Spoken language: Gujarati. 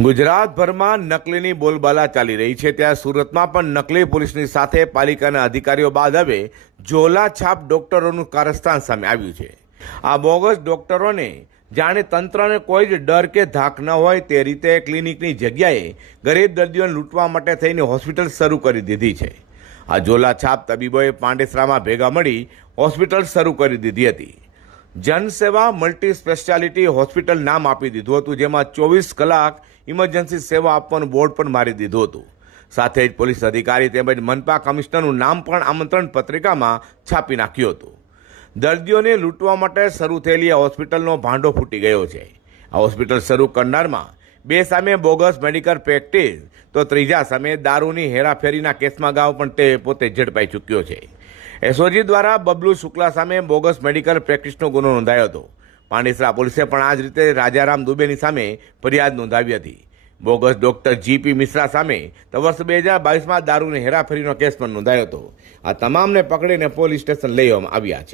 ગુજરાતભરમાં નકલીની બોલબાલા ચાલી રહી છે. ત્યાં સુરતમાં પણ નકલી પોલીસની સાથે પાલિકાના અધિકારીઓ બાદ હવે ઝોલાછાપ ડોક્ટરોનું કારસ્થાન સામે આવ્યું છે. આ બોગસ ડોક્ટરોને જાણે તંત્રને કોઈ જ ડર કે ધાક ન હોય તે રીતે ક્લિનિકની જગ્યાએ ગરીબ દર્દીઓને લૂંટવા માટે થઈને હોસ્પિટલ શરૂ કરી દીધી છે. આ ઝોલા છાપ તબીબોએ પાંડેસરામાં ભેગા મળી હોસ્પિટલ શરૂ કરી દીધી હતી. જનસેવા મલ્ટી સ્પેશિયાલિટી હોસ્પિટલ નામ આપી દીધું હતું, જેમાં ચોવીસ કલાક ઇમરજન્સી સેવા આપવાનું બોર્ડ પણ મારી દીધું હતું. સાથે જ પોલીસ અધિકારી તેમજ મનપા કમિશનરનું નામ પણ આમંત્રણ પત્રિકામાં છાપી નાખ્યું હતું. દર્દીઓને લૂંટવા માટે શરૂ થયેલી આ હોસ્પિટલનો ભાંડો ફૂટી ગયો છે. આ હોસ્પિટલ શરૂ કરનારમાં બે સામે બોગસ મેડિકલ પ્રેક્ટિસ, તો ત્રીજા સામે દારૂની હેરાફેરીના કેસમાં ગાવ પણ તે પોતે ઝડપાઈ ચૂક્યો છે. એસઓજી દ્વારા બબલુ શુક્લા સામે બોગસ મેડિકલ પ્રેક્ટિસનો ગુનો નોંધાયો હતો. પાંડેસરા પોલીસે પણ આ જ રીતે રાજારામ દુબેની સામે ફરિયાદ નોંધાવી હતી. બોગસ ડોક્ટર જીપી મિશ્રા સામે વર્ષ બે હજાર બાવીસમાં દારૂની હેરાફેરીનો કેસ પણ નોંધાયો હતો. આ તમામને પકડીને પોલીસ સ્ટેશન લઈ આવ્યા છે.